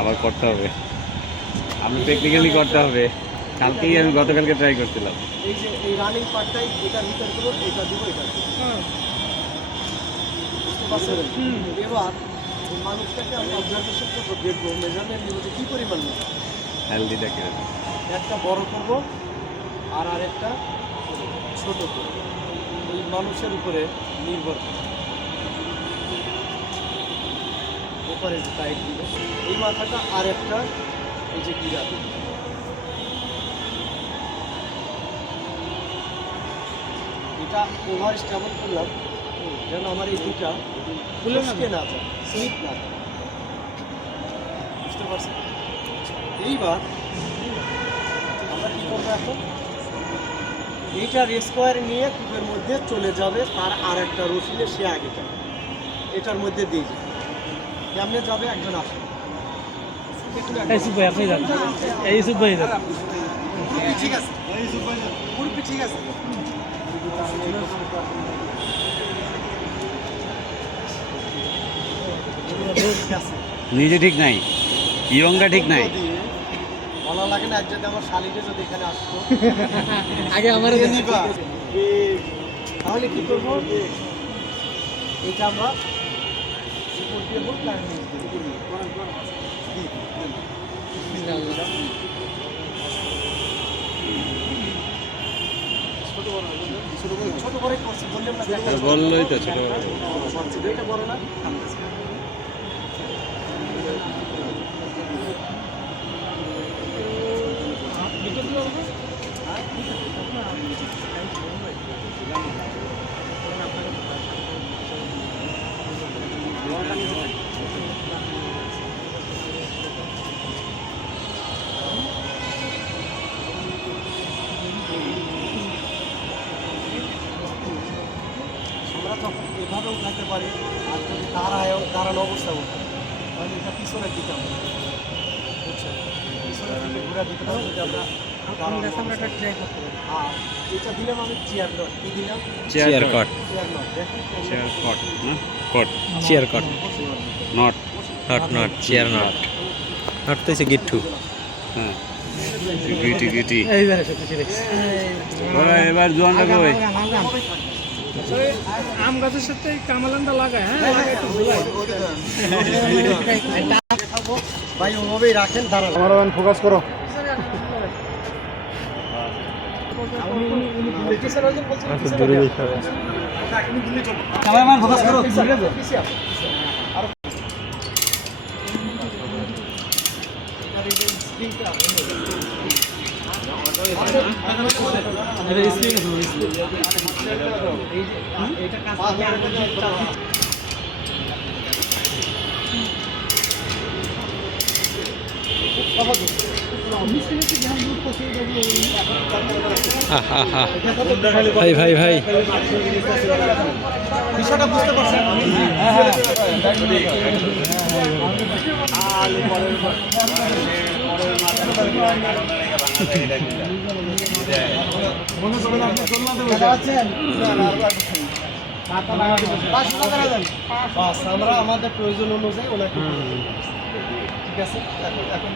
আবার করতে হবে, আমি প্র্যাকটিক্যালি করতে হবে। কালকেই আমি গতকালকে ট্রাই করছিলাম। এই যে এই রানিং পার্টটাই এটার ভিতর করবো, এটা দিব, এটা বুঝতে পারছেন? এবার এই মানুষটাকে আমি অবজারভেশন করবো, দেখবো মেজারমেন্ট নিব যে কী পরিমাণ নেব। হেলদিটা কিরকম, একটা বড় করবো আর আরেকটা ছোট করবো, ওই মানুষের উপরে নির্ভর করে। ওপরে যে টাইট দিবে এই মাথাটা আর একটা এই যে গিরা দিবে। এটা ওভার স্টেবল করলাম যেন আমার এই দুটা খুলসকে না যায়, স্লিপ না যায়। বুঝতে পারছেন? এইবার আমরা কী করবো এখন, এইটার স্কোয়ার নিয়ে কূপের মধ্যে চলে যাবে, তার আর একটা রসিলে সে আগে যাবে, এটার মধ্যে দিয়ে যাবে। কেমনে যাবে একজন আসে, ঠিক আছে, পুরোপি ঠিক আছে। নিজে ঠিক নাই, ইয়ংটা ঠিক নাই। বলা লাগে না, যদি আমার শালিকে যদি এখানে আসতো আগে আমার তাহলে কি করবো, এটা আমরা ছোট করে করছি, বললাম না বললোই তো ছোট এটা বড় না। আমরা যখন এভাবে উঠাতে পারি আর যদি দাঁড়ানো অবস্থা উঠে তাহলে এটা পিছনের দিকে আমরা বুঝছেন, পিছনের দিকে ঘুরে দিতে হবে। যদি আমরা আর এটা দিলাম আমি চেয়ার নট, কি দিলাম চেয়ার কট, চেয়ার নট, দেখেন চেয়ার কট না কট, chair cut knot knot knot chair knot knot তো হচ্ছে গিট্টু। হ্যাঁ গিটি গিটি। এইবারে সত্যি দেখছি এবার জোয়ানটা কই, আম গাছের সাথে কামালানটা লাগায়। হ্যাঁ ভাই ওভাবেই রাখেন, দাঁড়ান। আমার ফোকাস করো। দূরে দেখতে হবে। ক্যামেরাম্যান ফোকাস করো। ভাই ভাই ভাই বিষয়টা বুঝতে পারছেন? আমরা আমাদের প্রয়োজন অনুযায়ী ওনাকে ঠিক আছে। এখন